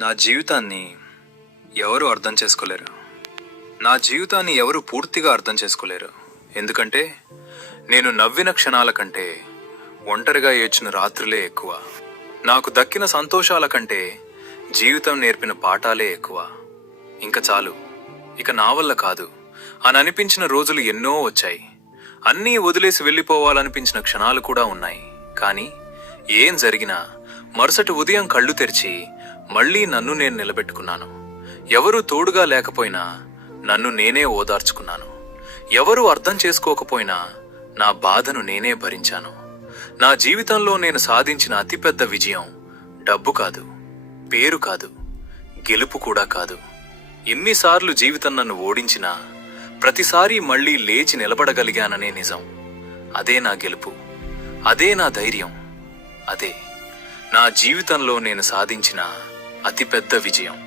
నా జీవితాన్ని ఎవరు అర్థం చేసుకోలేరు. నా జీవితాన్ని ఎవరు పూర్తిగా అర్థం చేసుకోలేరు. ఎందుకంటే నేను నవ్విన క్షణాల కంటే ఒంటరిగా ఏడ్చిన రాత్రులే ఎక్కువ. నాకు దక్కిన సంతోషాల కంటే జీవితం నేర్పిన పాఠాలే ఎక్కువ. ఇంకా చాలు, ఇక నా వల్ల కాదు అని అనిపించిన రోజులు ఎన్నో వచ్చాయి. అన్నీ వదిలేసి వెళ్ళిపోవాలనిపించిన క్షణాలు కూడా ఉన్నాయి. కానీ ఏం జరిగినా మరుసటి ఉదయం కళ్ళు తెరిచి మళ్లీ నన్ను నేను నిలబెట్టుకున్నాను. ఎవరూ తోడుగా లేకపోయినా నన్ను నేనే ఓదార్చుకున్నాను. ఎవరూ అర్థం చేసుకోకపోయినా నా బాధను నేనే భరించాను. నా జీవితంలో నేను సాధించిన అతిపెద్ద విజయం డబ్బు కాదు, పేరు కాదు, గెలుపు కూడా కాదు. ఎన్నిసార్లు జీవితం నన్ను ఓడించినా ప్రతిసారి మళ్లీ లేచి నిలబడగలిగాననే నిజం. అదే నా గెలుపు, అదే నా ధైర్యం, అదే నా జీవితంలో నేను సాధించిన అతిపెద్ద విజయం.